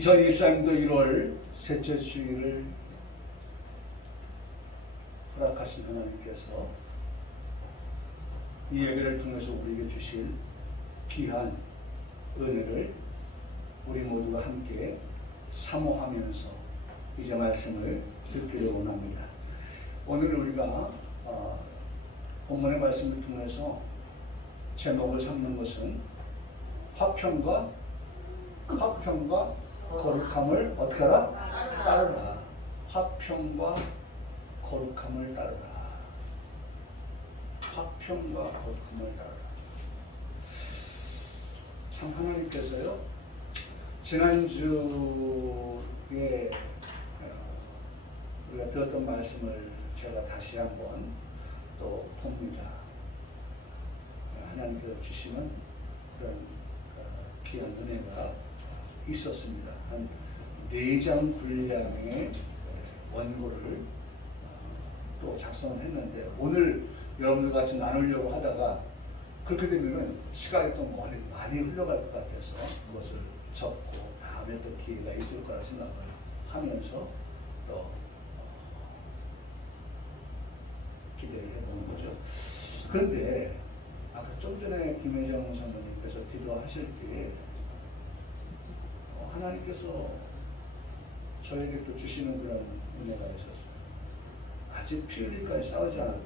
2024년도 1월 셋째 주일을 허락하신 하나님께서 이 예배를 통해서 우리에게 주실 귀한 은혜를 우리 모두가 함께 사모하면서 이제 말씀을 듣기를 원합니다. 오늘 우리가 본문의 말씀을 통해서 제목을 삼는 것은 화평과 거룩함을 어떻게 하라? 따르라. 화평과 거룩함을 따르라. 화평과 거룩함을 따르라. 참 하나님께서요, 지난주에 우리가 들었던 말씀을 제가 다시 한번 또 봅니다. 하나님께서 주시는 그런 귀한 은혜가 있었습니다. 한 4장 분량의 원고를 또 작성을 했는데, 오늘 여러분들 같이 나누려고 하다가 그렇게 되면 시간이 또 많이 흘러갈 것 같아서 그것을 적고 다음에 또 기회가 있을 거라 생각을 하면서 또 기대를 해보는 거죠. 그런데 아까 좀 전에 김혜정 선생님께서 기도하실 때 하나님께서 저에게 또 주시는 그런 은혜가 있었어요. 아직 피 흘릴까지 싸우지 않았다.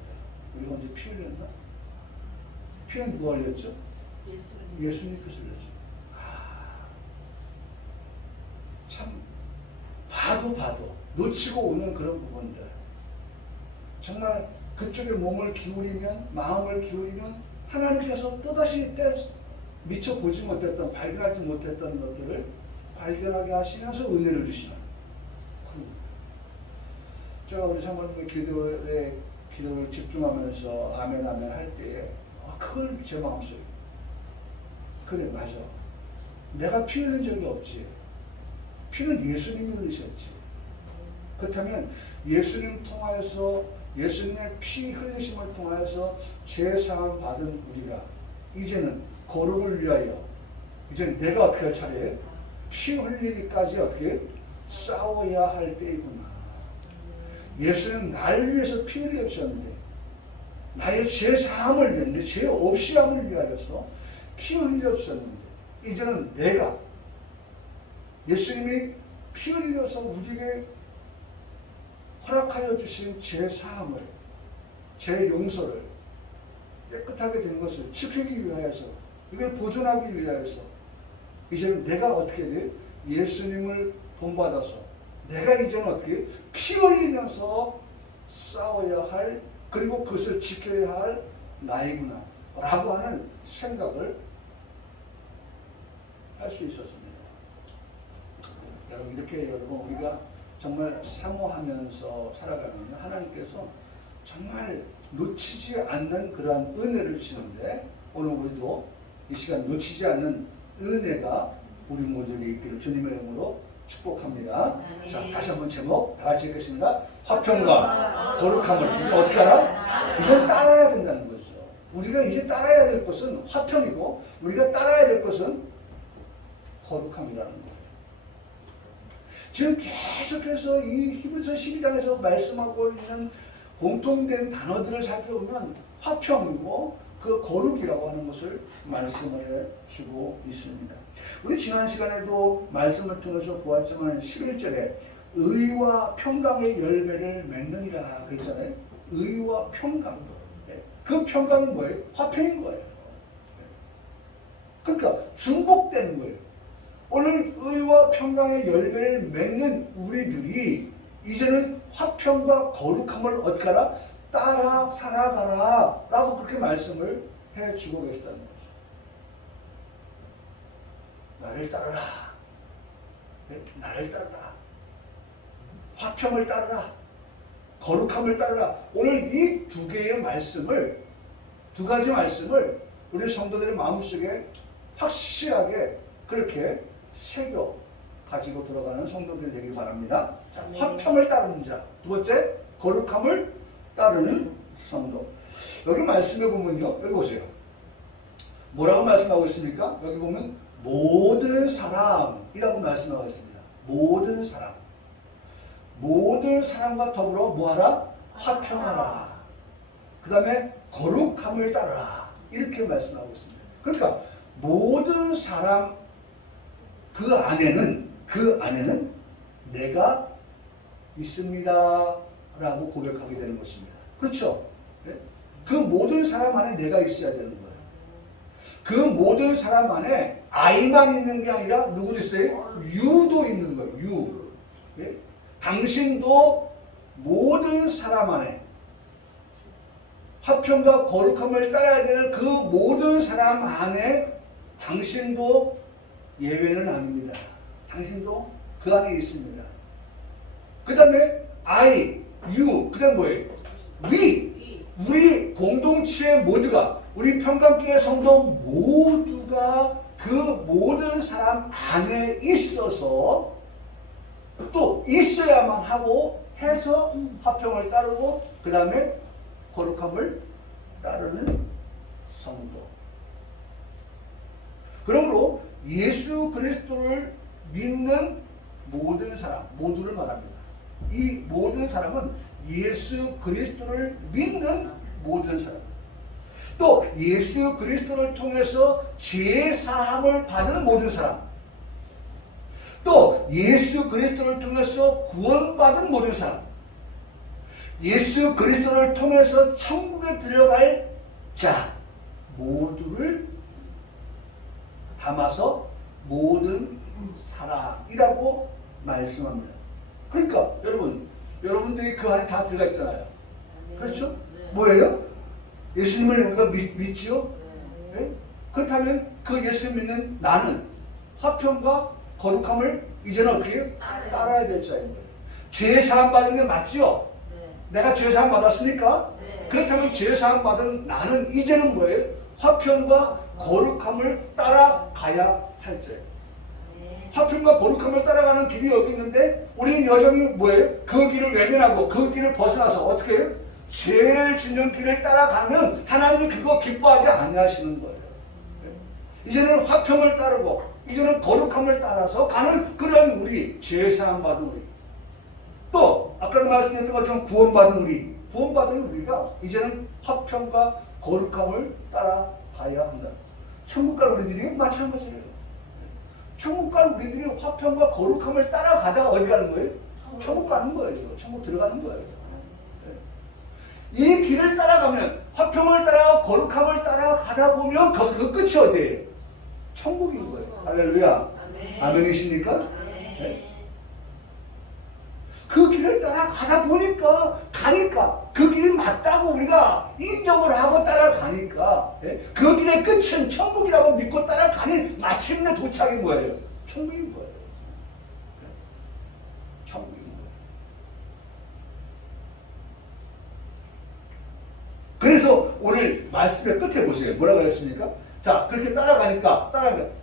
우리가 언제 피 흘렸나? 피는 누가 흘렸죠? 예수님께서 흘렸죠. 참 봐도 놓치고 오는 그런 부분들, 정말 그쪽에 몸을 기울이면, 마음을 기울이면 하나님께서 또다시 미처 보지 못했던, 발견하지 못했던 것들을 발견하게 하시면서 은혜를 주시는. 제가 우리 사모님의 기도를 집중하면서 아멘 할 때에 그걸 제 마음속에, 그래 맞아, 내가 피 흘린 적이 없지. 피는 예수님이 흘리셨지. 그렇다면 예수님 통하여서, 예수님의 피 흘리심을 통하여서 죄사함 받은 우리가 이제는 거룩을 위하여 이제는 내가 어떻게 할 차례에 피 흘리기까지 어떻게 싸워야 할 때이구나. 예수는 나를 위해서 피 흘리셨는데, 나의 죄사함을 위해, 내 죄 없이 함을 위하여서 피 흘리셨는데, 이제는 내가 예수님이 피 흘려서 우리에게 허락하여 주신 죄사함을, 죄 용서를, 깨끗하게 된 것을 지키기 위하여서, 이걸 보존하기 위하여서 이제는 내가 어떻게 돼? 예수님을 본받아서 내가 이제는 어떻게 피 흘리면서 싸워야 할, 그리고 그것을 지켜야 할 나이구나 라고 하는 생각을 할 수 있었습니다. 여러분, 이렇게 여러분 우리가 정말 사모하면서 살아가면 하나님께서 정말 놓치지 않는 그러한 은혜를 주시는데, 오늘 우리도 이 시간 놓치지 않는 은혜가 우리 모두에게 있기를 주님의 이름으로 축복합니다. 자, 다시 한번 제목 다 같이 읽겠습니다. 화평과 거룩함을 이제 어떻게 하라? 이제 따라야 된다는 거죠. 우리가 이제 따라야 될 것은 화평이고, 우리가 따라야 될 것은 거룩함이라는 거예요. 지금 계속해서 이 히브리서 12장에서 말씀하고 있는 공통된 단어들을 살펴보면 화평이고 그 거룩이라고 하는 것을 말씀을 주고 있습니다. 우리 지난 시간에도 말씀을 통해서 보았지만 11절에 의와 평강의 열매를 맺느니라 그랬잖아요. 의와 평강. 그 평강은 뭐예요? 화평인 거예요. 그러니까 중복되는 거예요. 오늘 의와 평강의 열매를 맺는 우리들이 이제는 화평과 거룩함을 어떻게 하라? 따라 살아가라 라고 그렇게 말씀을 해주고 계시다는 거죠. 나를 따르라. 나를 따르라. 화평을 따르라. 거룩함을 따르라. 오늘 이 두 개의 말씀을, 두 가지 말씀을 우리 성도들의 마음속에 확실하게 그렇게 새겨 가지고 들어가는 성도들 되길 바랍니다. 자, 화평을 따르는 자. 두 번째, 거룩함을 따르는 성도. 여기 말씀해 보면요, 여기 보세요. 뭐라고 말씀하고 있습니까? 여기 보면 모든 사람이라고 말씀하고 있습니다. 모든 사람. 모든 사람과 더불어 뭐하라? 화평하라. 그 다음에 거룩함을 따르라. 이렇게 말씀하고 있습니다. 그러니까 모든 사람 그 안에는 내가 있습니다 라고 고백하게 되는 것입니다. 그렇죠? 네? 그 모든 사람 안에 내가 있어야 되는 거예요. 그 모든 사람 안에 I만 있는 게 아니라 누구도 있어요? U도 있는 거예요. U. 네? 당신도 모든 사람 안에 화평과 거룩함을 따라야 되는 그 모든 사람 안에 당신도 예외는 아닙니다. 당신도 그 안에 있습니다. 그 다음에 I, you, 그 다음 뭐예요? we, 우리 공동체 모두가, 우리 평강교회 성도 모두가 그 모든 사람 안에 있어서 또 있어야만 하고 해서 화평을 따르고 그 다음에 거룩함을 따르는 성도. 그러므로 예수 그리스도를 믿는 모든 사람, 모두를 말합니다. 이 모든 사람은 예수 그리스도를 믿는 모든 사람. 또 예수 그리스도를 통해서 죄 사함을 받는 모든 사람. 또 예수 그리스도를 통해서 구원받은 모든 사람. 예수 그리스도를 통해서 천국에 들어갈 자 모두를 담아서 모든 사람이라고 말씀합니다. 그러니까 여러분들이 그 안에 다 들어가 있잖아요. 그렇죠? 네. 뭐예요? 예수님을 우리가 믿지요? 네? 그렇다면 그 예수를 믿는 나는 화평과 거룩함을 이제는 어떻게 해요? 따라야 될 자인 거예요. 죄 사함 받은 게 맞지요? 네. 내가 죄 사함 받았습니까? 네. 그렇다면 죄 사함 받은 나는 이제는 뭐예요? 화평과 거룩함을 따라가야 할 자예요. 화평과 거룩함을 따라가는 길이 여기 있는데 우리는 여전히 뭐예요? 그 길을 외면하고 그 길을 벗어나서 어떻게 해요? 죄를 짓는 길을 따라가면 하나님이 그거 기뻐하지 아니하시는 거예요. 이제는 화평을 따르고 이제는 거룩함을 따라서 가는 그런 우리, 죄사함 받은 우리, 또 아까도 말씀드렸던 것처럼 구원받은 우리가 이제는 화평과 거룩함을 따라가야 한다. 천국 갈 우리들이 마찬가지예요. 천국 갈 우리들이 화평과 거룩함을 따라가다가 어디 가는 거예요? 천국 가는 거예요. 천국 들어가는 거예요. 이 길을 따라가면, 화평을 따라 거룩함을 따라가다 보면 그 끝이 어디예요? 천국인 거예요. 할렐루야. 아멘이십니까? 네? 그 길을 따라가다 보니까, 가니까, 그 길이 맞다고 우리가 인정을 하고 따라가니까, 그 길의 끝은 천국이라고 믿고 따라가니 마침내 도착인 거예요. 천국인 거예요. 천국인 거예요. 그래서 오늘 말씀의 끝에 보세요. 뭐라고 그랬습니까? 자, 그렇게 따라가니까,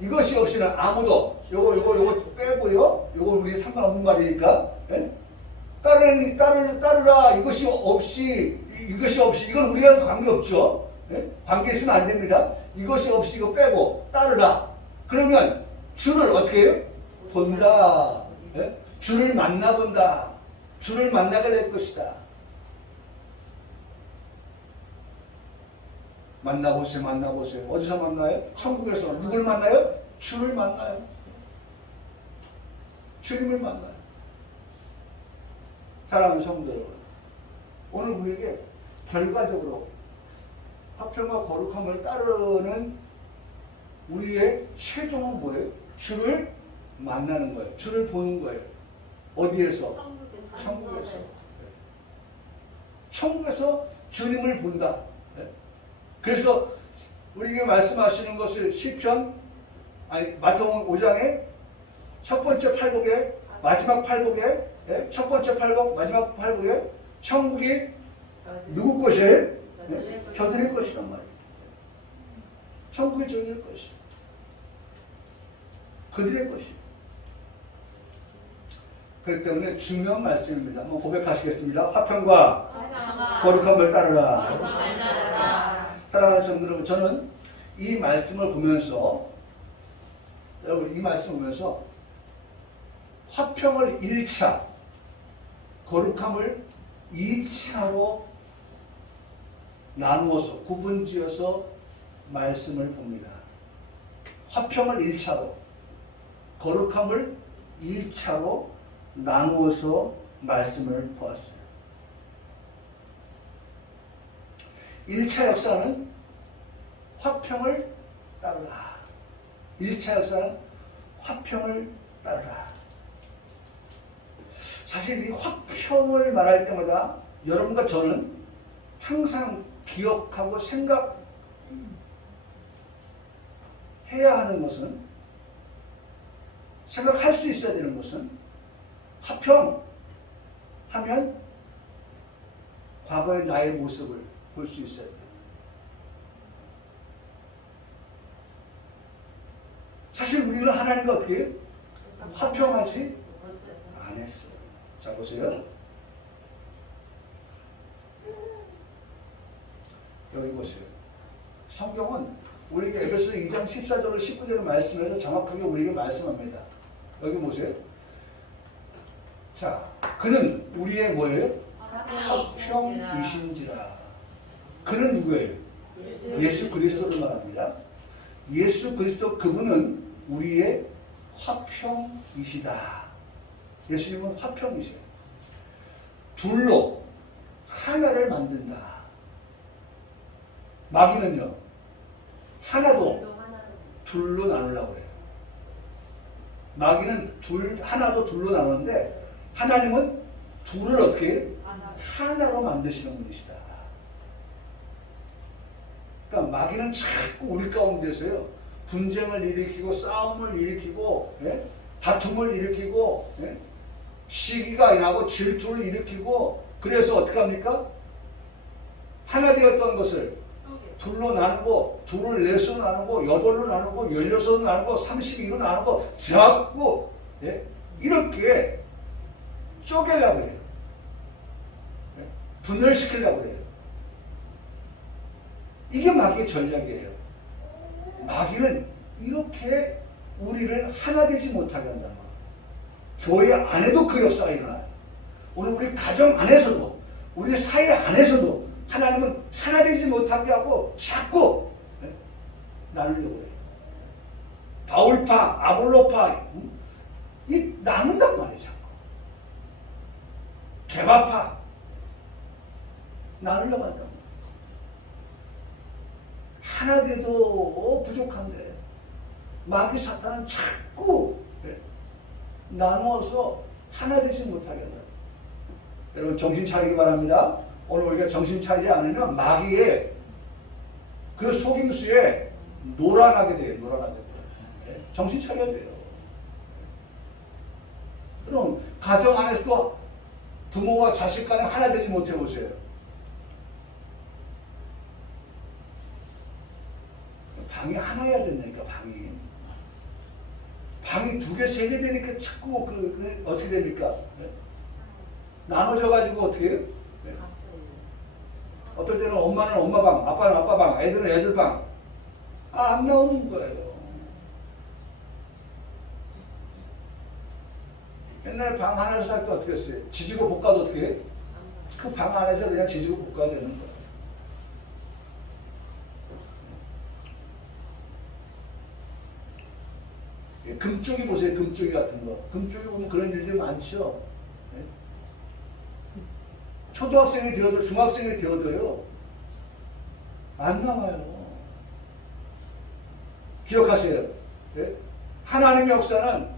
이것이 없이는 아무도, 요거 빼고요. 요거 우리 상관없는 말이니까, 따르라. 이것이 없이, 이건 우리가 관계없죠. 관계 있으면 안 됩니다. 이것이 없이 이거 빼고, 따르라. 그러면, 주를 어떻게 해요? 본다. 주를 만나본다. 주를 만나게 될 것이다. 만나보세요. 어디서 만나요? 천국에서. 누굴 만나요? 주를 만나요. 주님을 만나요. 사랑하는 성도 여러분, 오늘 우리에게 결과적으로 화평과 거룩함을 따르는 우리의 최종은 뭐예요? 주를 만나는 거예요. 주를 보는 거예요. 어디에서? 천국에서. 천국에서 주님을 본다. 그래서 우리에게 말씀하시는 것을 마태복음 5장에 첫 번째 팔복에 마지막 팔복에 첫 번째 팔복 마지막 팔복에 천국이 누구 것이에요? 저들의 것이란 말이에요. 천국이 저들의 것이에요. 그들의 것이에요. 그렇기 때문에 중요한 말씀입니다. 한번 고백하시겠습니다. 화평과 거룩함을 따르라. 사랑하는 성도 여러분, 저는 이 말씀을 보면서, 여러분 이 말씀을 보면서 화평을 1차, 거룩함을 2차로 나누어서 구분지어서 말씀을 봅니다. 화평을 1차로, 거룩함을 2차로 나누어서 말씀을 보았어요. 1차 역사는 화평을 따르라. 1차 역사는 화평을 따르라. 사실 이 화평을 말할 때마다 여러분과 저는 항상 기억하고 생각해야 하는 것은, 생각할 수 있어야 되는 것은, 화평 하면 과거의 나의 모습을 볼 수 있어야 돼요. 사실 우리는 하나님과 어떻게 화평하지 않았어요. 자, 보세요. 여기 보세요. 성경은 우리에게 에베소 2장 14절로 19절을 말씀해서 정확하게 우리에게 말씀합니다. 여기 보세요. 자, 그는 우리의 뭐예요? 화평이신지라. 그는 누구예요? 예수 그리스도를 말합니다. 예수 그리스도, 그분은 우리의 화평이시다. 예수님은 화평이세요. 둘로 하나를 만든다. 마귀는요, 하나도 둘로 나누려고 해요. 마귀는 하나도 둘로 나누는데, 하나님은 둘을 어떻게 해요? 하나로 만드시는 분이시다. 그러니까 마귀는 자꾸 우리 가운데서요, 분쟁을 일으키고 싸움을 일으키고, 예? 다툼을 일으키고, 예? 시기가 나고 질투를 일으키고, 그래서 어떻게 합니까? 하나 되었던 것을 둘로 나누고, 둘을 넷으로 나누고, 여덟로 나누고, 16으로 나누고, 32로 나누고, 자꾸, 예? 이렇게 쪼개려고 해요. 예? 분열시키려고 해요. 이게 마귀의 전략이에요. 마귀는 이렇게 우리를 하나 되지 못하게 한다는 거예요. 교회 안에도 그 역사가 일어나요. 오늘 우리 가정 안에서도, 우리 사회 안에서도 하나님은 하나 되지 못하게 하고 자꾸 나누려고 해요. 바울파, 아볼로파, 이 나눈단 말이에요. 자꾸. 개바파 나누려고 한단 말이에요. 하나 돼도 부족한데 마귀 사탄은 자꾸 나누어서 하나 되지 못하게 한다. 여러분 정신 차리기 바랍니다. 오늘 우리가 정신 차리지 않으면 마귀의 그 속임수에 노란하게 돼요. 노란하게 돼요. 정신 차려야 돼요. 그럼 가정 안에서도 부모와 자식 간에 하나 되지 못해 보세요. 방이 하나여야 된다니까. 방이 두 개, 세 개 되니까 자꾸 어떻게 됩니까? 네? 나눠져 가지고 어떻게 해요? 네. 어떨 때는 엄마는 엄마 방, 아빠는 아빠 방, 애들은 애들 방. 안 나오는 거예요. 옛날에 방 하나에서 살 때 어떻게 했어요? 지지고 볶아도 어떻게 해요? 그 방 안에서 그냥 지지고 볶아야 되는 거예요. 금쪽이 보세요. 금쪽이 같은 거. 금쪽이 보면 그런 일들이 많죠. 네? 초등학생이 되어도 중학생이 되어도요. 안 나와요. 기억하세요. 네? 하나님의 역사는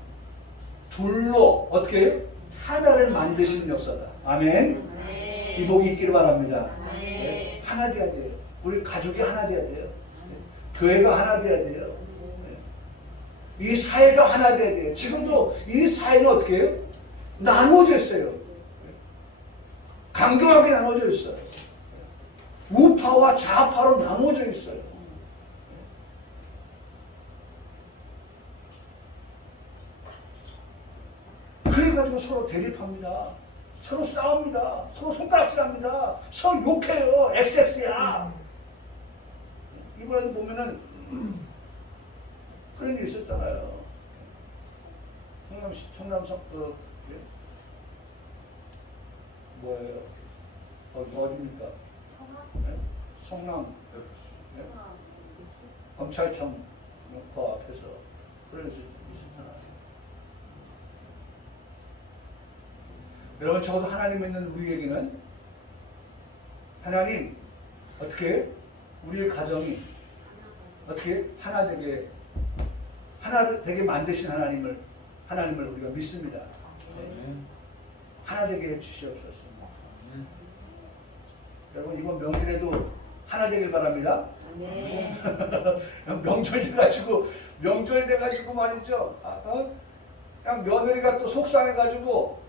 둘로 어떻게 해요? 하나를 만드시는 역사다. 아멘. 네. 이 복이 있기를 바랍니다. 네? 하나 돼야 돼요. 우리 가족이 하나 돼야 돼요. 네? 교회가 하나 돼야 돼요. 이 사회가 하나 돼야 돼요. 지금도 이 사회는 어떻게 해요? 나누어져 있어요. 강경하게 나누어져 있어요. 우파와 좌파로 나누어져 있어요. 그래가지고 서로 대립합니다. 서로 싸웁니다. 서로 손가락질합니다. 서로 욕해요. XX야. 이번에도 보면은 그런 게 있었잖아요. 성남 예? 뭐예요? 어디입니까? 네? 성남 네? 검찰청 그 앞에서 그래서 있었잖아요. 여러분 적어도 하나님 믿는 우리에게는 하나님 어떻게 우리의 가정이 어떻게 하나 되게 만드신 하나님을 우리가 믿습니다. 네. 하나 되게 해주시옵소서. 여러분 이번 명절에도 하나 되길 바랍니다. 네. 명절 돼가지고 말이죠. 그냥 며느리가 또 속상해가지고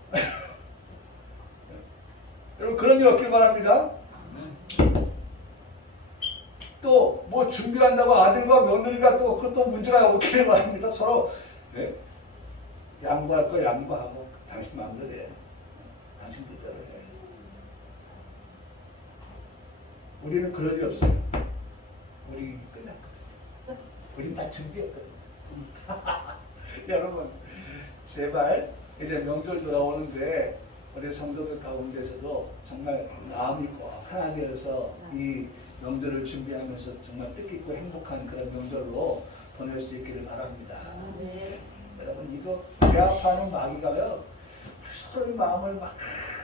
여러분 그런 일 없길 바랍니다. 또 뭐 준비한다고 아들과 며느리가 또 그것도 문제가 없기를 바랍니다. 서로 네? 양보할 거 양보하고 당신 마음대로 해. 당신 뜻대로 해. 우리는 그럴 일 없어요. 우리 끝났거든. 우린 다 준비했거든. 여러분 제발 이제 명절 돌아오는데 우리 성도들 가운데서도 정말 마음이 꼭 하나 되어서 이 명절을 준비하면서 정말 뜻깊고 행복한 그런 명절로 보낼 수 있기를 바랍니다. 네. 여러분 이거 배아파는 마귀가요 서로의 마음을 막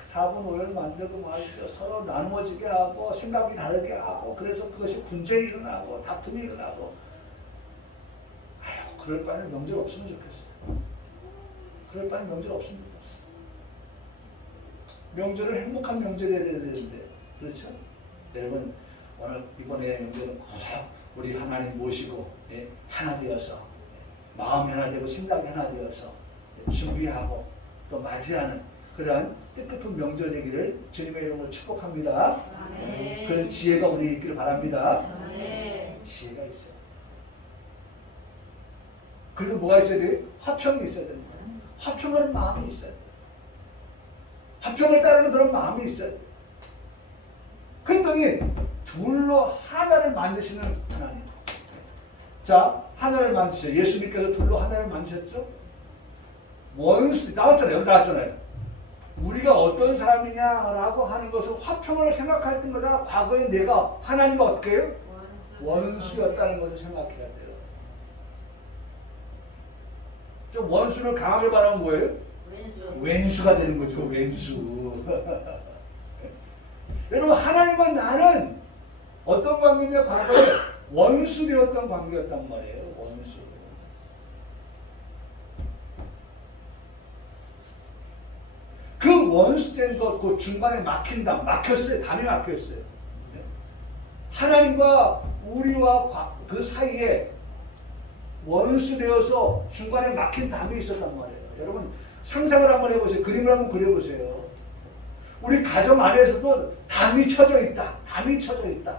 사분오열 만들고 말이죠. 서로 나누어지게 하고 생각이 다르게 하고 그래서 그것이 분쟁이 일어나고 다툼이 일어나고 그럴 바에는 명절 없으면 좋겠어요. 그럴 바에는 명절 없으면 좋겠어요. 명절을 행복한 명절이 해야 되는데 그렇죠? 여러분 오늘 이번에 명절은 꼭 우리 하나님 모시고 하나 되어서 마음이 하나 되고 생각이 하나 되어서 준비하고 또 맞이하는 그러한 뜻깊은 명절 되기를 주님의 이름으로 축복합니다. 네. 그런 지혜가 우리 있기를 바랍니다. 네. 지혜가 있어요. 그리고 뭐가 있어야 돼요? 화평이 있어야 됩니다. 화평하는 마음이 있어야 돼요. 화평을 따르는 그런 마음이 있어야 돼요. 그랬더니 둘로 하나를 만드시는 하나님. 자, 하나를 만드셔. 예수님께서 둘로 하나를 만드셨죠? 원수 나왔잖아요. 우리가 어떤 사람이냐라고 하는 것을 화평을 생각할 때마다 과거에 내가 하나님과 어떻게 해요? 원수였다는 것을 생각해야 돼요. 좀 원수를 강하게 말하면 뭐예요? 왼수가 되는 거죠. 왼수. 여러분 하나님과 나는 어떤 관계냐? 과거에 원수 되었던 관계였단 말이에요. 원수. 그 원수된 것, 그 중간에 막혔어요. 담이 막혔어요. 하나님과 우리와 그 사이에 원수 되어서 중간에 막힌 담이 있었단 말이에요. 여러분 상상을 한번 해보세요. 그림을 한번 그려보세요. 우리 가정 안에서도 담이 쳐져 있다. 담이 쳐져 있다.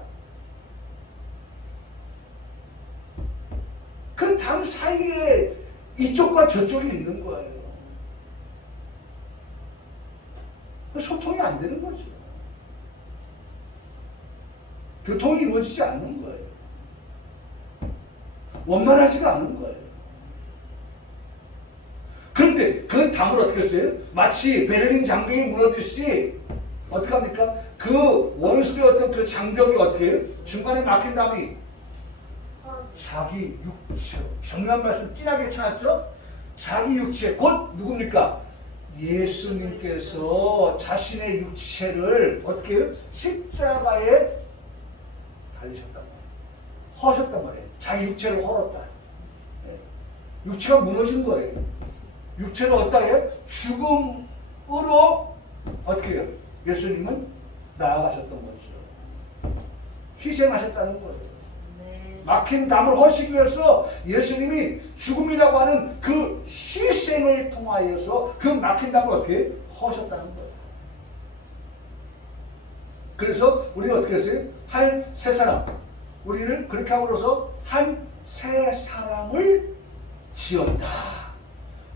그 담 사이에 이쪽과 저쪽이 있는 거예요. 소통이 안 되는 거죠. 교통이 이루어지지 않는 거예요. 원만하지가 않은 거예요. 그런데 그 담을 어떻게 했어요? 마치 베를린 장벽이 무너지듯이 어떻게 합니까? 그 원수되었던 그 장벽이 어떻게 해요? 중간에 막힌 담이 자기 육체, 중요한 말씀 진하게 쳐놨죠? 자기 육체, 곧 누굽니까? 예수님께서 자신의 육체를 어떻게 해요? 십자가에 달리셨단 말이에요. 허셨단 말이에요. 자기 육체를 헐었다. 육체가 무너진 거예요. 육체를 어디다 해요? 죽음으로 어떻게 해요? 예수님은 나아가셨던 거죠. 희생하셨다는 거예요. 막힌 담을 허시기 위해서 예수님이 죽음이라고 하는 그 희생을 통하여서 그 막힌 담을 어떻게 허셨다는 거예요. 그래서 우리가 어떻게 했어요? 한 세 사람, 우리를 그렇게 함으로써 한 세 사람을 지었다.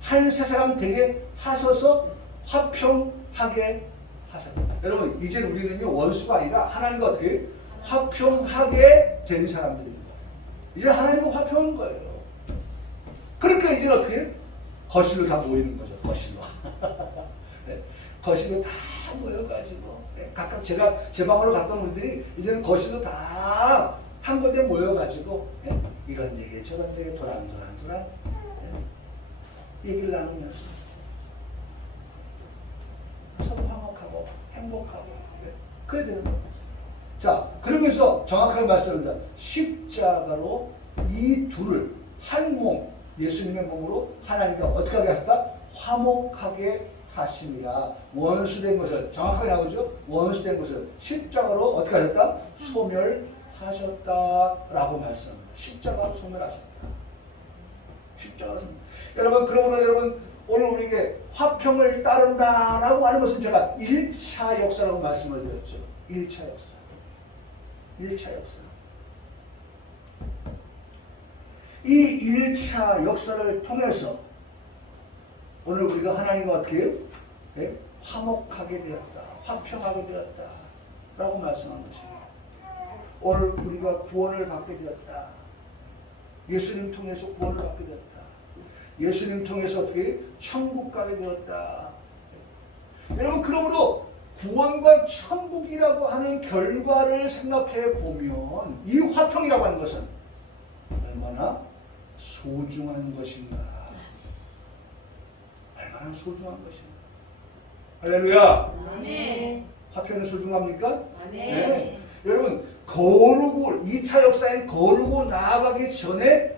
한 세 사람 되게 하셔서 화평하게 하셨다. 여러분 이제 우리는요 원수가 아니라 하나님과 어떻게 화평하게 된 사람들입니다. 이제 하나님과 화평한 거예요. 그러니까 이제 어떻게 거실로 다 모이는 거죠. 거실로. 네. 거실로 다 모여가지고 네. 각각 제가 제 방으로 갔던 분들이 이제는 거실로 다 한 곳에 모여가지고 네. 이런 얘기 저런 얘기 도란도란 네. 얘기를 나누면서 서로 화목하고 행복하고 네. 그래야 되는 거예요. 자, 그러면서 정확하게 말씀드립니다. 십자가로 이 둘을 한 몸, 예수님의 몸으로 하나님과 어떻게 하게 하셨다? 화목하게 하심이라. 원수된 것을, 정확하게 나오죠? 원수된 것을 십자가로 어떻게 하셨다? 소멸하셨다라고 말씀합니다. 십자가로 소멸하셨다. 십자가로 소멸. 여러분, 그러므로 여러분, 오늘 우리에게 화평을 따른다라고 하는 것은 제가 1차 역사라고 말씀을 드렸죠. 1차 역사. 1차 역사. 이 1차 역사를 통해서 오늘 우리가 하나님과 어떻게 해요? 네? 화목하게 되었다. 화평하게 되었다. 라고 말씀한 것입니다. 오늘 우리가 구원을 받게 되었다. 예수님 통해서 구원을 받게 되었다. 예수님 통해서 어떻게 천국 가게 되었다. 여러분, 그러므로 구원과 천국이라고 하는 결과를 생각해 보면 이 화평이라고 하는 것은 얼마나 소중한 것인가. 얼마나 소중한 것인가. 할렐루야. 네. 화평이 소중합니까? 네. 여러분, 거르고 2차 역사에 거르고 나아가기 전에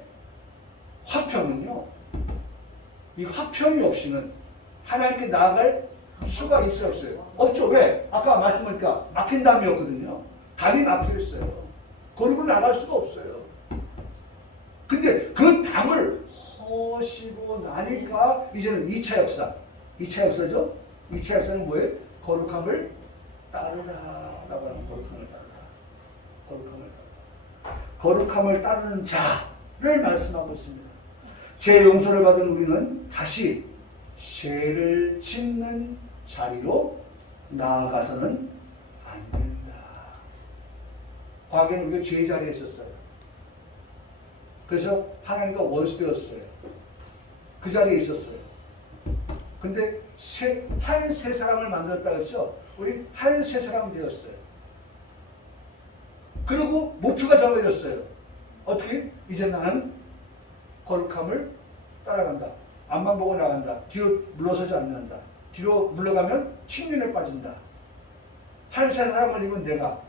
화평은요. 이 화평이 없이는 하나님께 나아갈 수가 있어요, 없어요? 없죠. 왜? 아까 말씀드리니까 막힌 담이었거든요. 담이 막혀있어요. 거르고 나갈 수가 없어요. 근데 그 담을 허시고 나니까 이제는 2차 역사. 2차 역사죠? 2차 역사는 뭐예요? 거룩함을 따르라. 라고 하는 거룩함을 따르라. 거룩함을 따르라. 거룩함을 따르는 자를 말씀하고 있습니다. 죄 용서를 받은 우리는 다시 죄를 짓는 자리로 나아가서는 안 된다. 과거에는 우리가 죄 자리에 있었어요. 그래서 하나님과 원수되었어요. 그 자리에 있었어요. 근데 한 세 사람을 만들었다 그랬죠? 우리 한 세 사람 되었어요. 그리고 목표가 정해졌어요. 어떻게? 이제 나는 거룩함을 따라간다. 앞만 보고 나간다. 뒤로 물러서지 않는다. 뒤로 물러가면 침륜에 빠진다. 한 세 사람을 입은 내가,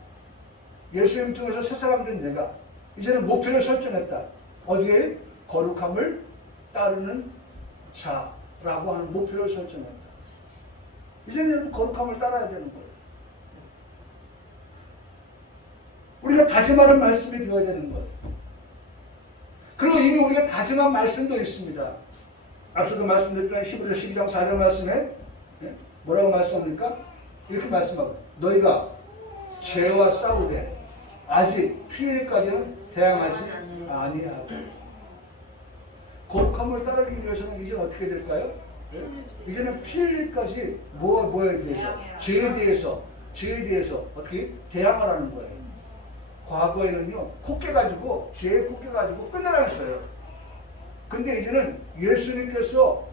예수님 통해서 세 사람 된 내가 이제는 목표를 설정했다. 어디에? 거룩함을 따르는 자라고 하는 목표를 설정했다. 이제는 거룩함을 따라야 되는 거예요. 우리가 다짐하는 말씀이 되어야 되는 거예요. 그리고 이미 우리가 다짐한 말씀도 있습니다. 앞서도 말씀드렸던 히브리서 12장 4절 말씀에 뭐라고 말씀합니까? 이렇게 말씀하고 너희가 죄와 싸우되 아직 피일까지는 대항하지 아니하고. 거룩함을 따르기 위해서는 이제는 어떻게 될까요? 이제는 피일까지 뭐에 대해서? 죄에 대해서 어떻게 대항하라는 거예요. 과거에는요, 콧게 가지고, 죄에 콧게 가지고 끝나가겠어요. 근데 이제는 예수님께서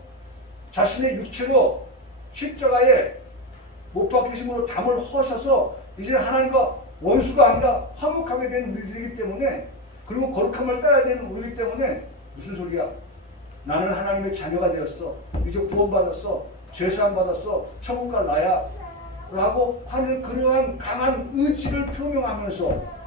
자신의 육체로 십자가에 못 박히심으로 담을 허셔서 이제 하나님과 원수가 아니라 화목하게 된 우리들이기 때문에, 그리고 거룩함을 따라야 되는 우리이기 때문에, 무슨 소리야? 나는 하나님의 자녀가 되었어. 이제 구원받았어. 죄사함 받았어. 천국 갈 나야. 라고 하는 그러한 강한 의지를 표명하면서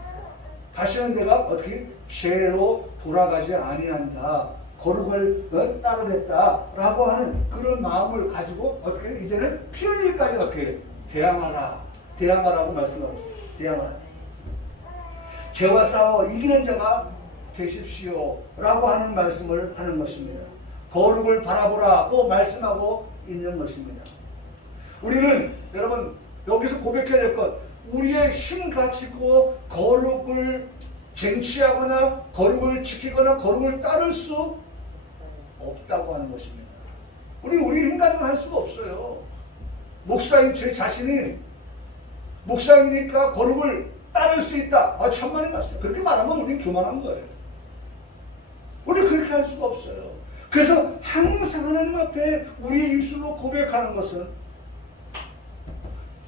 다시는 내가 어떻게 죄로 돌아가지 아니한다. 거룩을 따르겠다라고 하는 그런 마음을 가지고 어떻게 이제는 피 흘릴까지 어떻게 대항하라고 말씀하고 있습니다. 대항하라. 죄와 싸워 이기는 자가 되십시오라고 하는 말씀을 하는 것입니다. 거룩을 바라보라고 말씀하고 있는 것입니다. 우리는 여러분 여기서 고백해야 될 것, 우리의 힘 가지고 거룩을 쟁취하거나 거룩을 지키거나 거룩을 따를 수 없다고 하는 것입니다. 우리 힘 가지고 할 수가 없어요. 목사인 제 자신이 목사이니까 거룩을 따를 수 있다. 천만에 맞습니다. 그렇게 말하면 우리는 교만한 거예요. 우리 그렇게 할 수가 없어요. 그래서 항상 하나님 앞에 우리의 입술로 고백하는 것은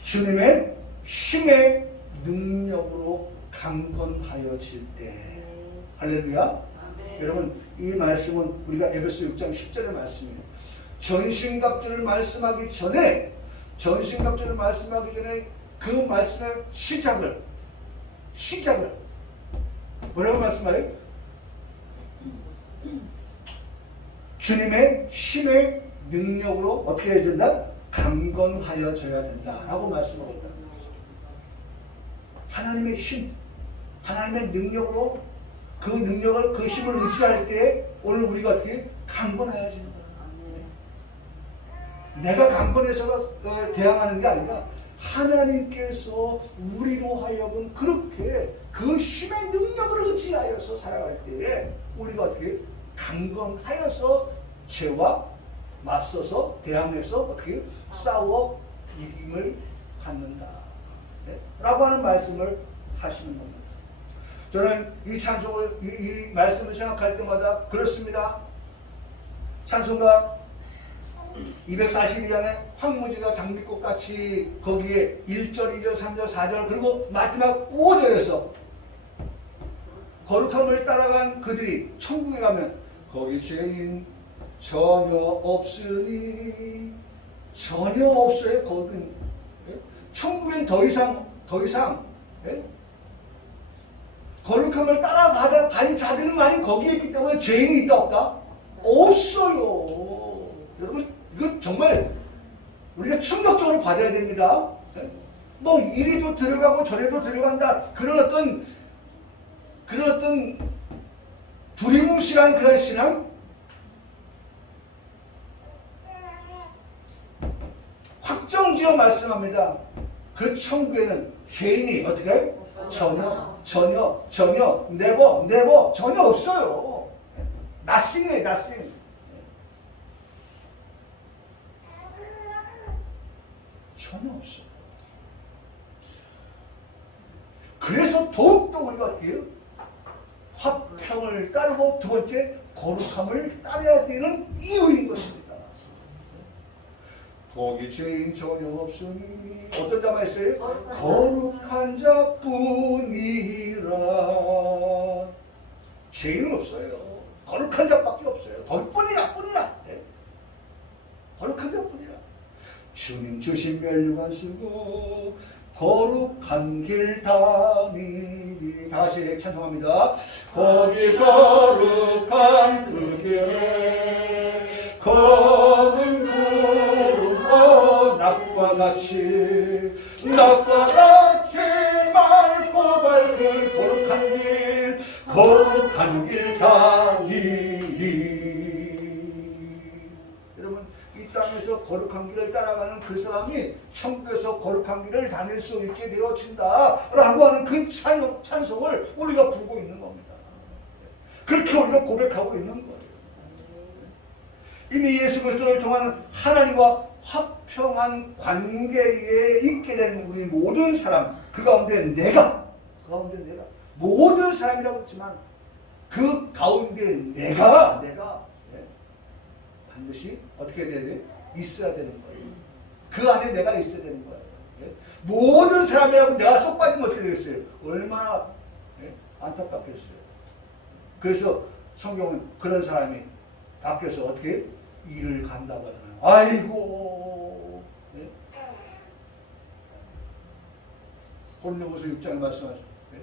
주님의 힘의 능력으로 강건하여질 때. 할렐루야. 여러분, 이 말씀은 우리가 에베소 6장 10절의 말씀이에요. 전신갑주를 말씀하기 전에 그 말씀의 시작을 뭐라고 말씀해요? 주님의 힘의 능력으로 어떻게 해야 된다? 강건하여져야 된다라고 말씀하고 있다. 하나님의 힘, 하나님의 능력으로 그 능력을, 그 힘을 의지할 때 오늘 우리가 어떻게 강건해야지. 내가 강건해서 대항하는 게 아니라 하나님께서 우리로 하여금 그렇게 그 힘의 능력을 의지하여서 살아갈 때에 우리가 어떻게 강건하여서 죄와 맞서서 대항해서 어떻게 싸워 이김을 갖는다. 네? 라고 하는 말씀을 하시는 겁니다. 저는 이 찬송을, 이 말씀을 생각할 때마다 그렇습니다. 찬송가 242장에 황무지가 장미꽃같이 거기에 1절, 2절, 3절, 4절 그리고 마지막 5절에서 거룩함을 따라간 그들이 천국에 가면 거기 죄인 전혀 없으니 전혀 없어요. 거긴 천국엔 더 이상 거룩함을 따라간 자들만이 거기에 있기 때문에 죄인이 있다 없다? 없어요. 여러분 이건 정말 우리가 충격적으로 받아야 됩니다. 뭐 이리도 들어가고 저리도 들어간다 그런 어떤 두리뭉실한 그런 신앙 확정지어 말씀합니다. 그 천국에는 죄인이 어떻게 해요? 전혀 never 전혀 없어요. nothing이에요. nothing. 전혀 없어요. 그래서 더욱더 우리가 어떻게 해요? 화평을 따르고 두 번째 거룩함을 따라야 되는 이유인 것입니다. 거기 죄인 전혀 없으니 어떤 자만 있어요? 거룩한 자뿐이라. 죄인은 없어요. 거룩한 자밖에 없어요. 거룩뿐이라. 네. 거룩한 자뿐이라. 주님 주신 멸류관 쓰고 거룩한 길 다니니. 다시 찬송합니다. 거기 거룩한 그 길에 검은 구름과 낙과 같이 맑고 밝은 거룩한 길 다니니. 여러분 이 땅에서 거룩한 길을 따라가는 그 사람이 천국에서 거룩한 길을 다닐 수 있게 되어진다 라고 하는 그 찬송을 우리가 부르고 있는 겁니다. 그렇게 우리가 고백하고 있는 거예요. 이미 예수 그리스도를 통한 하나님과 화평한 관계에 있게 된 우리 모든 사람, 그 가운데 내가 모든 사람이라고 했지만 그 가운데 내가 반드시 어떻게 돼야 돼? 있어야 되는 거예요. 그 안에 내가 있어야 되는 거예요. 모든 사람이라고 내가 쏙 빠지면 어떻게 되겠어요? 얼마나 안타깝겠어요. 그래서 성경은 그런 사람이 밖에서 어떻게 일을 간다고 하잖아요. 아이고. 네? 고린도후서 6장에 말씀하죠. 네?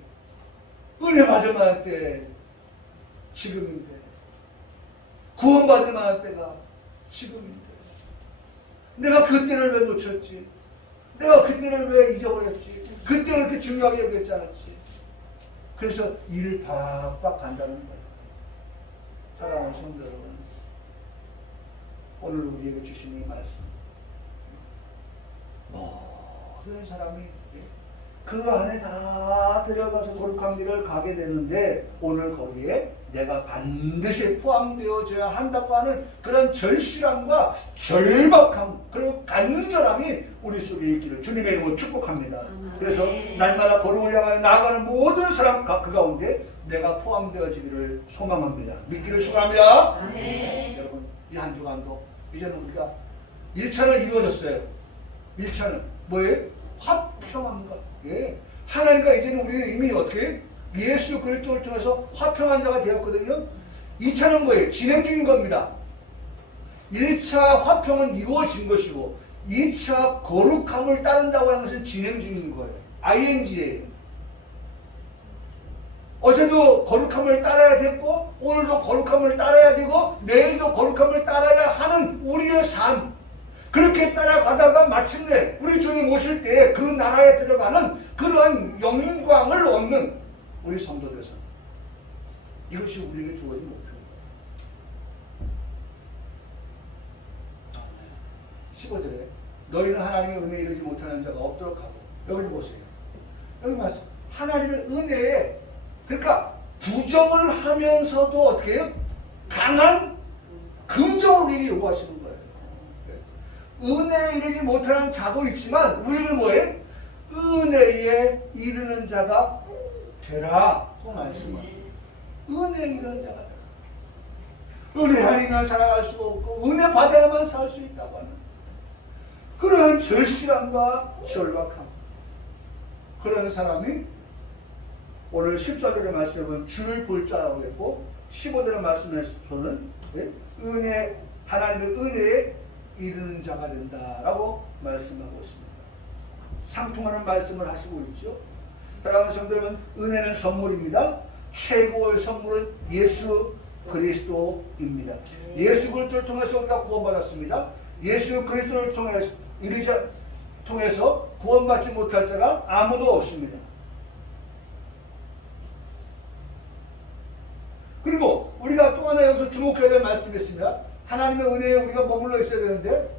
은혜 받을 만한 때 지금인데, 구원받을 만한 때가 지금인데, 내가 그때를 왜 놓쳤지? 내가 그때를 왜 잊어버렸지? 그때 그렇게 중요하게 여겼지 않았지? 그래서 일을 박박 간다는 거예요. 사랑하는 성도 여러분, 오늘 우리에게 주신 이 말씀, 모든 사람이 그 안에 다 들어가서 거룩한 길을 가게 되는데 오늘 거기에 내가 반드시 포함되어져야 한다고 하는 그런 절실함과 절박함 그리고 간절함이 우리 속에 있기를 주님의 이름으로 축복합니다. 그래서 날마다 거룩을 향하여 나아가는 모든 사람 그 가운데 내가 포함되어지기를 소망합니다. 믿기를 축원합니다. 여러분 이 한 주간도 이제는 우리가 1차는 이루어졌어요. 1차는 뭐예요? 화평한 것. 예. 하나님과 이제는 우리는 이미 어떻게 예수 그리스도를 통해서 화평한 자가 되었거든요. 2차는 뭐예요? 진행 중인 겁니다. 1차 화평은 이루어진 것이고 2차 거룩함을 따른다고 하는 것은 진행 중인 거예요. ing예요. 어제도 거룩함을 따라야 됐고 오늘도 거룩함을 따라야 되고 내일도 거룩함을 따라야 하는 우리의 삶. 그렇게 따라가다가 마침내 우리 주님 오실 때 그 나라에 들어가는 그러한 영광을 얻는 우리 성도들 선. 이것이 우리에게 주어진 목표입니다. 15절에 너희는 하나님의 은혜에 이르지 못하는 자가 없도록 하고 여기 보세요. 여기 말씀 하나님의 은혜에 그러니까 부정을 하면서도 어떻게 해요? 강한 긍정을 우리에게 요구하시는 거예요. 은혜에 이르지 못하는 자도 있지만 우리는 뭐예요? 은혜에 이르는 자가 되라. 그 말씀은 은혜에 이르는 자가 되라. 은혜 아니면 살아갈 수가 없고 은혜 받아야만 살 수 있다고 하는 그런 절실함과 절박함. 그런 사람이 오늘 14절의 말씀에 보면 주를 볼 자라고 했고 15절의 말씀에서는 은혜 하나님의 은혜에 이르는 자가 된다라고 말씀하고 있습니다. 상통하는 말씀을 하시고 있죠. 사랑하는 성도 여러분, 은혜는 선물입니다. 최고의 선물은 예수 그리스도입니다. 예수 그리스도를 통해서 우리가 구원받았습니다. 예수 그리스도를 통해서 구원받지 못할 자가 아무도 없습니다. 그리고 우리가 또 하나 여기서 주목해야 될 말씀이 있습니다. 하나님의 은혜에 우리가 머물러 있어야 되는데,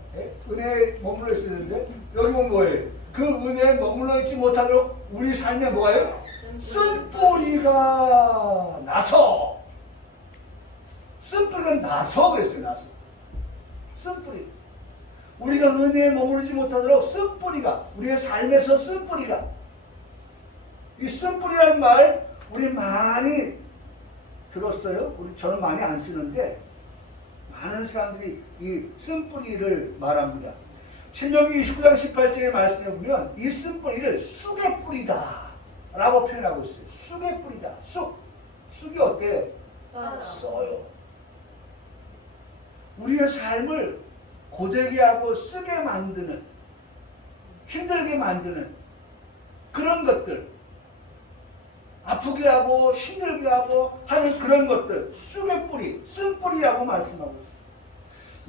은혜에 머물러 있어야 되는데, 여기 보면 뭐예요? 그 은혜에 머물러 있지 못하도록 우리 삶에 뭐예요? 쓴뿌리가 나서. 쓴뿌리가 나서 그랬어요, 나서. 쓴뿌리. 우리가 은혜에 머무르지 못하도록 쓴뿌리가, 우리의 삶에서 쓴뿌리가. 이 쓴뿌리라는 말, 우리 많이 들었어요? 저는 많이 안 쓰는데, 많은 사람들이 이 쓴뿌리를 말합니다. 신명기 29장 18절의 말씀에 보면 이 쓴뿌리를 쑥의 뿌리다 라고 표현하고 있어요. 쑥의 뿌리다. 쑥이 어때요? 써요. 우리의 삶을 고되게 하고 쓰게 만드는, 힘들게 만드는 그런 것들, 아프게 하고 힘들게 하고 하는 그런 것들, 쑥의 뿌리, 쓴뿌리라고 말씀하고 있습니다.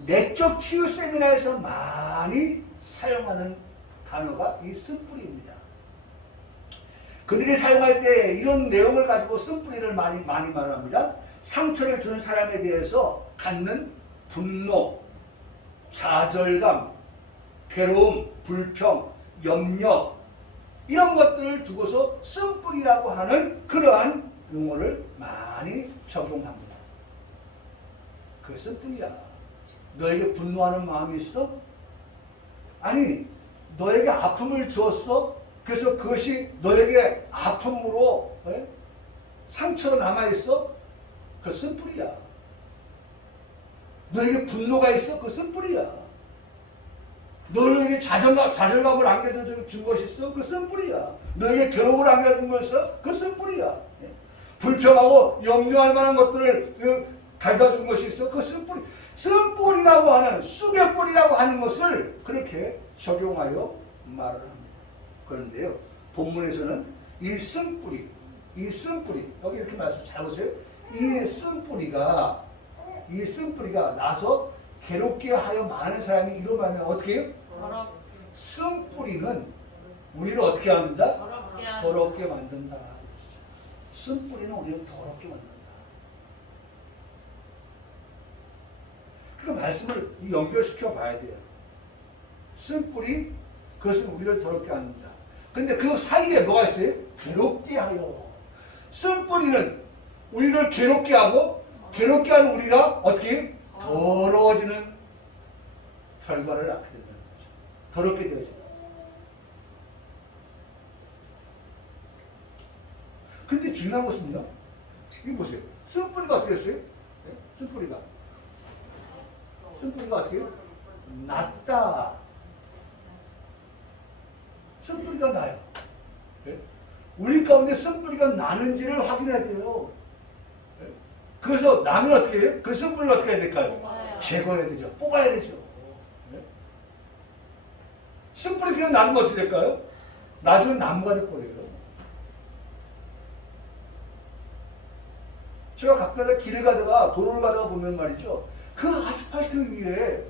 내적 치유 세미나에서 많이 사용하는 단어가 이 쓴뿌리입니다. 그들이 사용할 때 이런 내용을 가지고 쓴뿌리를 많이 말합니다. 상처를 준 사람에 대해서 갖는 분노, 좌절감, 괴로움, 불평, 염려 이런 것들을 두고서 쓴뿌리라고 하는 그러한 용어를 많이 적용합니다. 그 쓴뿌리야. 너에게 분노하는 마음이 있어? 아니, 너에게 아픔을 주었어? 그래서 그것이 너에게 아픔으로 상처로 남아있어? 그 쓴뿌리야. 너에게 분노가 있어? 그 쓴뿌리야. 너에게 좌절감을 안겨준 것이 있어? 그 쓴뿌리야. 너에게 괴로움을 안겨준 것이 있어? 그 쓴뿌리야. 불평하고 염려할 만한 것들을 가져준 것이 있어? 그 쓴뿌리. 쓴뿌리라고 하는, 쑥의 뿌리라고 하는 것을 그렇게 적용하여 말을 합니다. 그런데요, 본문에서는 이 쓴뿌리, 여기 이렇게 말씀 잘 보세요. 이 쓴뿌리가 나서 괴롭게 하여 많은 사람이 이루면 어떻게 해요? 쓴뿌리는 우리를 어떻게 합니다? 더럽게 만든다. 쓴뿌리는 우리를 더럽게 만든다. 그 말씀을 연결시켜 봐야 돼요. 쓴뿌리, 그것은 우리를 더럽게 한다. 근데 그 사이에 뭐가 있어요? 괴롭게 하여. 쓴뿌리는 우리를 괴롭게 하고 괴롭게 하는 우리가 어떻게 더러워지는 결과를 낳게 된다는 거죠. 더럽게 되어져. 근데 중요한 것은요. 이거 보세요. 쓴뿌리가 어떻게 됐어요? 네? 쓴뿌리가 어떻게 해요? 낫다. 쓴뿌리가 나요. 네? 우리 가운데 쓴뿌리가 나는지를 확인해야 돼요. 네? 그래서 나면 어떻게 해요? 그 쓴뿌리를 어떻게 해야 될까요? 뽑아요. 제거해야 되죠. 뽑아야 되죠. 네? 쓴뿌리 그냥 나는 거 어떻게 될까요? 나중에 나무가 될거예요. 제가 가끔가다 길을 가다가 도로를 가다가 보면 말이죠. 그 아스팔트 위에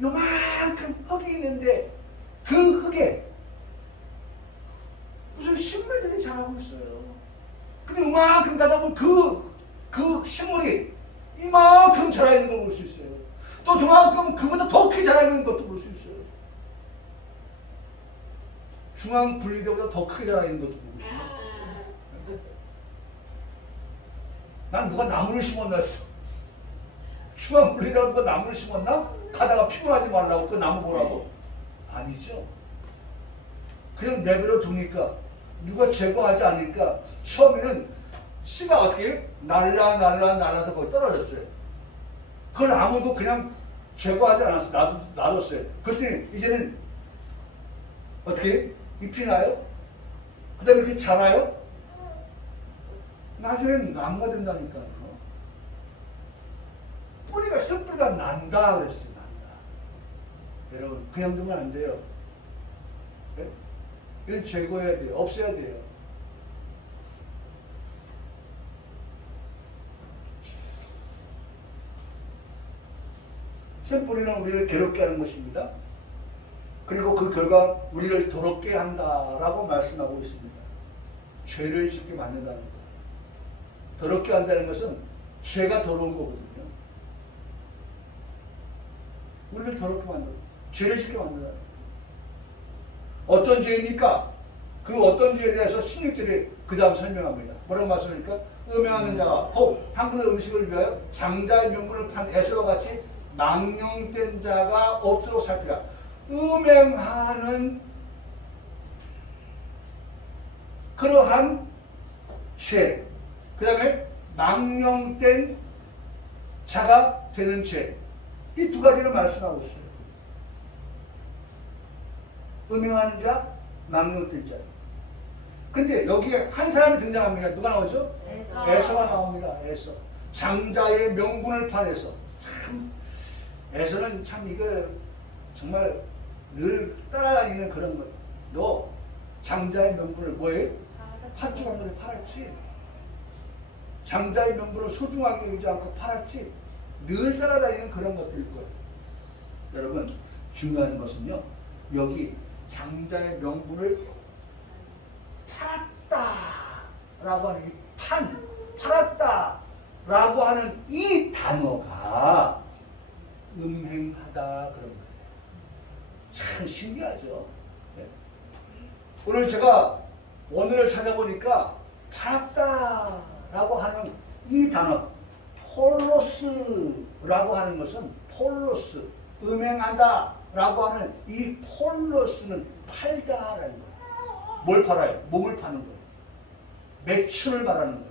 요만큼 흙이 있는데 그 흙에 무슨 식물들이 자라고 있어요. 근데 요만큼 가다 보면 그 식물이 이만큼 자라 있는 걸 볼 수 있어요. 또 저만큼 그보다 더 크게 자라 있는 것도 볼 수 있어요. 중앙 분리대보다 더 크게 자라 있는 것도 보고 있어요. 난 누가 나무를 심었나 했어. 중앙 분리라고 누가 나무를 심었나? 가다가 피곤하지 말라고 그 나무 보라고? 아니죠. 그냥 내버려 두니까 누가 제거하지 않으니까 처음에는 씨가 어떻게 날라서 거기 떨어졌어요. 그걸 아무도 그냥 제거하지 않았어요. 놔뒀어요. 그랬더니 이제는 어떻게 잎이 나요? 그 다음에 이렇게 자라요? 나중에는 나무가 된다니까요. 뿌리가 쓴뿌리가 난다 그랬어요. 난다. 여러분 그냥 두면 안 돼요. 네? 이건 제거해야 돼요. 없애야 돼요. 쓴뿌리는 우리를 괴롭게 하는 것입니다. 그리고 그 결과 우리를 더럽게 한다라고 말씀하고 있습니다. 죄를 짓게 만든다는 것. 더럽게 한다는 것은 죄가 더러운 거거든요. 우리를 더럽게 만든다. 죄를 짓게 만든다. 어떤 죄입니까? 그 어떤 죄에 대해서 16절에 그 다음 설명합니다. 뭐라고 말씀합니까? 음행하는 자가 혹 한 그릇 음식을 위하여 장자의 명분을 판 에서와 같이 망령된 자가 없도록 살피라. 음행하는 그러한 죄, 그 다음에 망령된 자가 되는 죄, 이 두 가지를 말씀하고 있어요. 음행하는 자, 망령된 자. 근데 여기에 한 사람이 등장합니다. 누가 나오죠? 에서가 나옵니다. 에서. 장자의 명분을 파내서. 참 에서는 참 이거 정말 늘 따라다니는 그런 거예요. 너 장자의 명분을 뭐해? 팥죽한 거를 팔았지. 장자의 명분을 소중하게 여기지 않고 팔았지. 늘 따라다니는 그런 것들일 거예요. 여러분 중요한 것은요. 여기 장자의 명분을 팔았다라고 하는 이 팔았다라고 하는 이 단어가 음행하다 그런 거예요. 참 신기하죠. 네. 오늘 제가 원어를 찾아보니까 팔았다라고 하는 이 단어 폴로스라고 하는 것은 폴로스 음행한다라고 하는 이 폴로스는 팔다라는 거예요. 뭘 팔아요? 몸을 파는 거예요. 매춘을 말하는 거예요.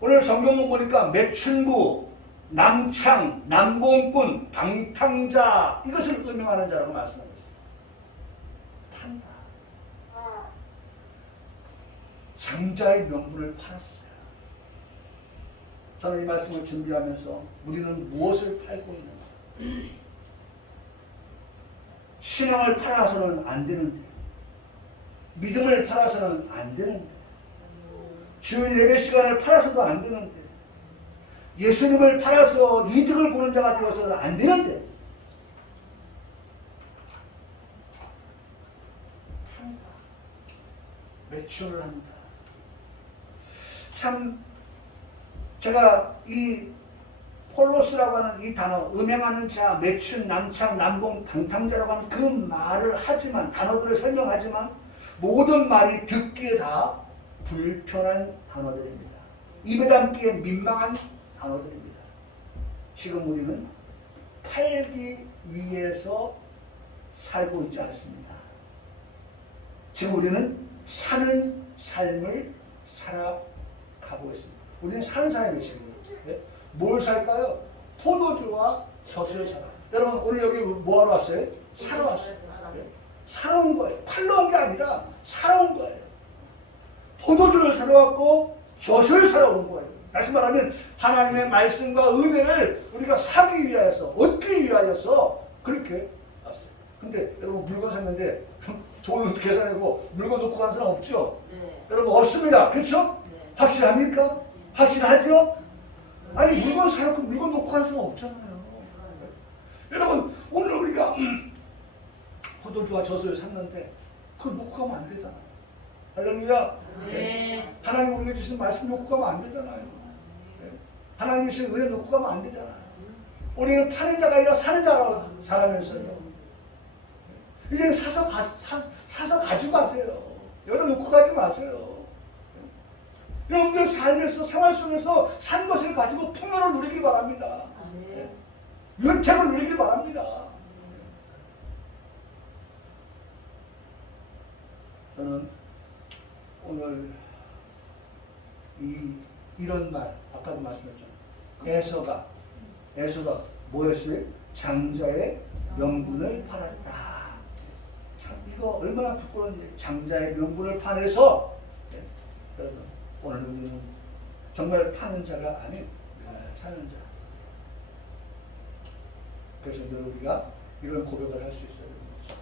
오늘 성경을 보니까 매춘부, 남창, 남봉꾼, 방탕자 이것을 음행하는 자라고 말씀하고 있어요. 판다. 장자의 명분을 팔았어요. 저는 이 말씀을 준비하면서 우리는 무엇을 팔고 있는가? 신앙을 팔아서는 안 되는데, 믿음을 팔아서는 안 되는데, 주일 예배 시간을 팔아서도 안 되는데, 예수님을 팔아서 이득을 보는 자가 되어서는 안 되는데, 판다. 매출을 한다. 참 제가 이 홀로스라고 하는 이 단어, 음행하는 자, 매춘, 남창, 남공, 방탕자라고 하는 그 말을 하지만, 단어들을 설명하지만 모든 말이 듣기에 다 불편한 단어들입니다. 입에 담기에 민망한 단어들입니다. 지금 우리는 팔기 위해서 살고 있지 않습니다. 지금 우리는 사는 삶을 살아가고 있습니다. 우리는 사는 삶이 지금 뭘 살까요? 포도주와 젖을 사라. 여러분 오늘 여기 뭐 하러 왔어요? 사러 왔어요. 사러 온 거예요. 팔러 온 게 아니라 사러 온 거예요. 포도주를 사러 왔고 젖을 사러 온 거예요. 다시 말하면 하나님의 말씀과 은혜를 우리가 사기 위하여서, 얻기 위하여서 그렇게 왔어요. 근데 여러분 물건 샀는데 돈을 계산하고 물건 놓고 가는 사람 없죠? 네. 여러분 없습니다. 그렇죠? 네. 확실합니까? 확실하죠? 아니 물건 사놓고 물건 놓고 가는 사람 없잖아요. 여러분 오늘 우리가 포도주와 젖을 샀는데 그걸 놓고 가면 안 되잖아요. 할렐루야. 네. 하나님 우리에게 주신 말씀 놓고 가면 안 되잖아요. 하나님이 주신 은혜 놓고 가면 안 되잖아요. 우리는 파는 자가 아니라 사는 자가 살아면서요. 이제 사서 가지고 가세요. 여기다 놓고 가지 마세요. 여러분들 삶에서, 생활 속에서 산 것을 가지고 풍요를 누리길 바랍니다. 네. 윤택을 누리길 바랍니다. 저는 오늘 이런 말, 아까도 말씀드렸죠. 에서가 뭐였어요? 장자의 명분을 팔았다. 참, 이거 얼마나 부끄러운지. 장자의 명분을 팔아서, 여러분, 오늘 우리는 정말 파는 자가 아닌 사는 자. 그래서 늘 우리가 이런 고백을 할 수 있어야 됩니다.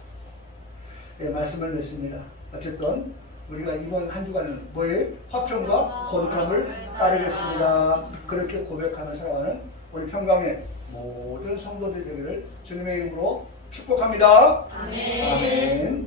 예, 말씀을 냈습니다. 어쨌든 우리가 이번 한 주간은 뭐예요? 화평과 거룩함을 따르겠습니다. 그렇게 고백하며 살아가는 우리 평강의 모든 성도들 되기를 주님의 이름으로 축복합니다. 아멘. 아멘.